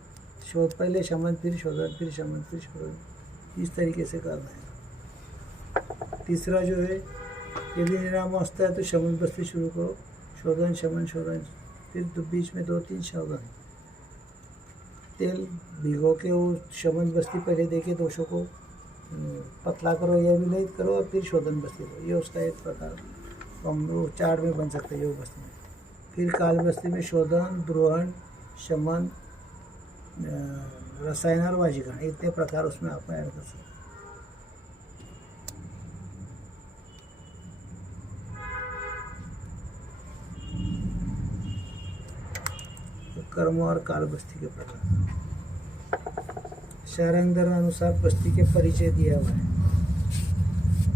शोध पहले शमन फिर शोधन फिर शमन फिर शोधन, इस तरीके से करना है। तीसरा जो है यदि निरावस्था है तो शमन बस्ती शुरू करो, शोधन शमन शोधन, फिर बीच में 2-3 शोधन। तेल भिगो के वो शमन बस्ती पहले देके दोषों को पतला करो या विलयित करो और फिर शोधन बस्ती करो, ये उसका एक प्रकार हम वो चार्ट में बन सकते हैं योग बस्ती में। फिर काल बस्ती में शोधन द्रोहण शमन रसायन और वाजीकरण, इतने प्रकार उसमें आप ऐड कर सकते हैं। कर्म और काल बस्ती के प्रकार शहरांतर अनुसार बस्ती के परिचय दिया हुआ है,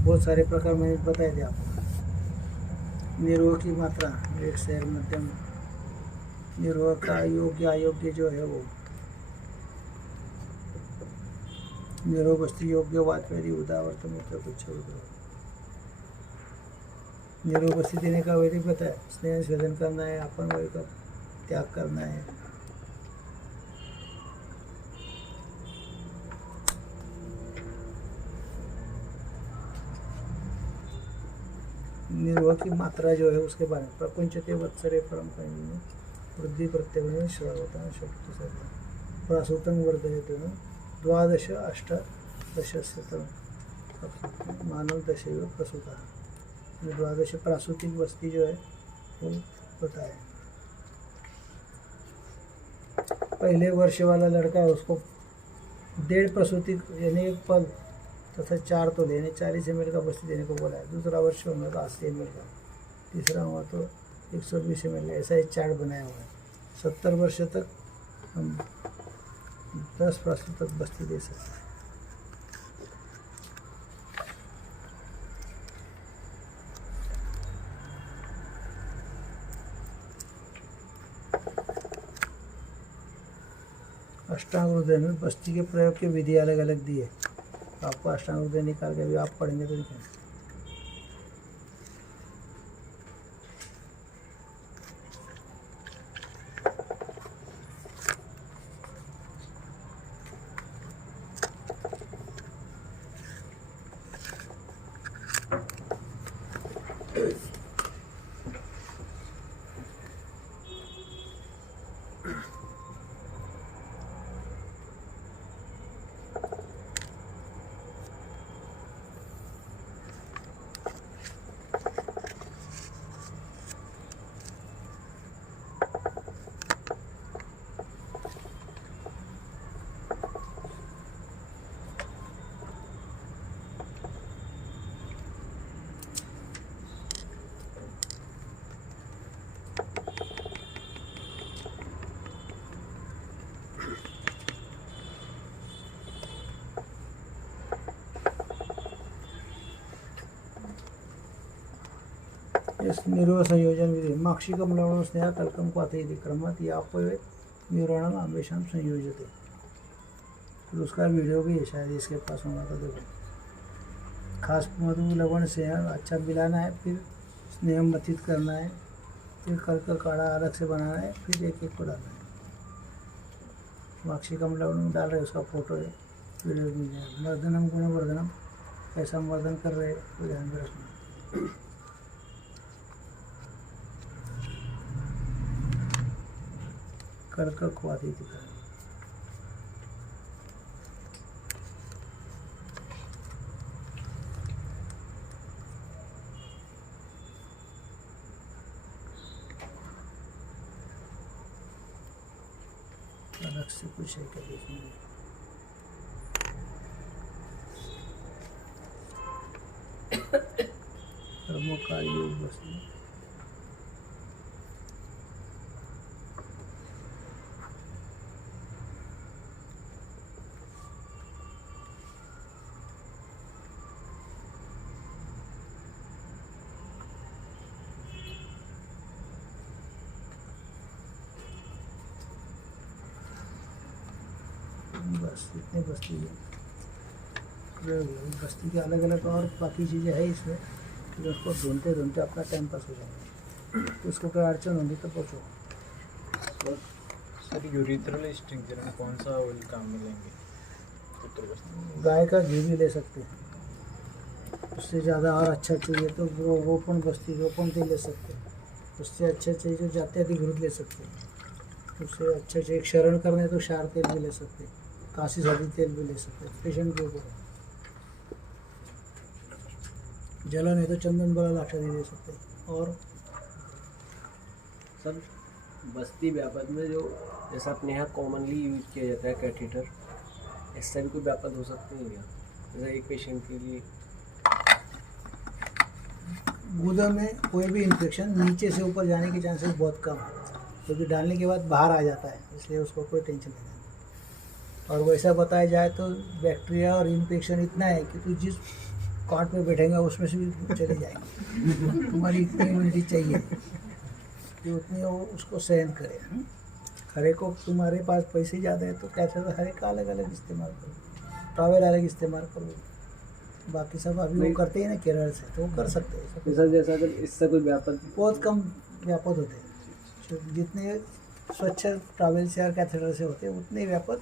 बहुत सारे प्रकार मैंने बताए थे आपको। निर्वह की मात्रा, एक शहर मध्यम, निर्वह का योग्य अयोग्य जो है वो, निर्वह बस्ती योग्य वातवेरी उदावर्त मूत्र कुछ निर्वह बस्ती देने का वैदिक बताया, स्नेह स्वेदन करना है, अपन वही का त्याग करना है। निर्वह की मात्रा जो है उसके बारे में प्रपंचते वत्सरे परम में वृद्धि प्रत्यय श्रावता शक्ति प्रासूतं वर्धयते 12 अष्टादश मानव दशैव प्रसूता, 12 प्रासूतिक बस्ती जो है वो बताया। पहले वर्ष वाला लड़का है उसको 1.5 प्रसूति यानी 1 पल तथा 4 तो लेने 40 ml का बस्ती देने को बोला है। दूसरा वर्ष होगा तो 80 ml का, तीसरा हुआ तो 120 ml, ऐसा ही चार्ट बनाया हुआ है। 70 वर्ष तक हम 10 प्रसूति तक बस्ती दे सकते हैं। अष्टांग हृदय में बस्ती के प्रयोग की विधि अलग अलग दी है, आपको अष्टांग हृदय निकाल के भी आप पढ़ेंगे तो लिखेंगे। इस निर्वह संयोजन विधि माक्षिकम लवणम स्नेहा तल्कम क्वाथयति क्रमत यापवेत निर्वणम आवेशम संयोजते। फिर उसका वीडियो भी है शायद इसके पास होगा तो देखो। खास मधु लवण से अच्छा मिलाना है, फिर स्नेह मथित करना है, फिर कल काढ़ा अलग से बनाना है, फिर एक एक को डालना है। माक्षिकम लवणम डाल रहे उसका फोटो है, वीडियो मिल जाएगा। मर्दनम गुणवर्धनम कैसा वर्धन कर रहे तो ध्यान में रखना। कर्क क्वाथयति दिखा अलग से कुछ है क्या देखेंगे। थर्मोकार्डियो बस्ती, बस इतने बस्ती है। बस्ती के अलग अलग और बाकी चीज़ें है इसमें, जो उसको ढूंढते ढूंढते अपना टाइम पास हो जाएगा। तो उसको कोई अड़चन होगी तो पूछो। सर यूरिथ्रल स्टिंक्चर में कौन सा ऑयल काम में लेंगे? गाय का घी भी ले सकते हैं। उससे ज़्यादा और अच्छा चाहिए तो वो रोपण बस्ती रोपण तेल ले सकते हैं। उससे अच्छा चाहिए तो जात्यादि घृत ले सकते हैं। उससे अच्छा चाहिए क्षरण करने तो क्षार तेल भी ले सकते हैं। काशी सादी तेल भी ले सकते हैं, पेशेंट के ऊपर। जलन है तो चंदन बड़ा लाठा भी दे सकते हैं। और सर बस्ती व्यापक में जो जैसा अपने यहाँ कॉमनली यूज किया जाता है कैथीटर, इससे भी कोई व्यापक हो सकते हैं क्या? जैसे एक पेशेंट के लिए गुदा में कोई भी इन्फेक्शन नीचे से ऊपर जाने के चांसेस बहुत कम है, क्योंकि डालने के बाद बाहर आ जाता है, इसलिए उसको कोई टेंशन नहीं लेना। और वैसा बताया जाए तो बैक्टीरिया और इन्फेक्शन इतना है कि तू जिस कॉट में बैठेगा उसमें से भी चले जाएंगे। तुम्हारी इतनी इम्यूनिटी चाहिए कि उतनी वो उसको सहन करे। हर एक को, तुम्हारे पास पैसे ज़्यादा है तो कैसे हर एक का अलग अलग इस्तेमाल करो, टॉवेल अलग इस्तेमाल करो। बाकी सब अभी वो करते हैं ना केरल से, तो वो कर सकते हैं। सर जैसा अगर इससे कोई व्यापक बहुत कम व्यापक होते हैं। जितने स्वच्छ ट्रैवल से और कैथेड्रल से होते हैं उतने व्यापक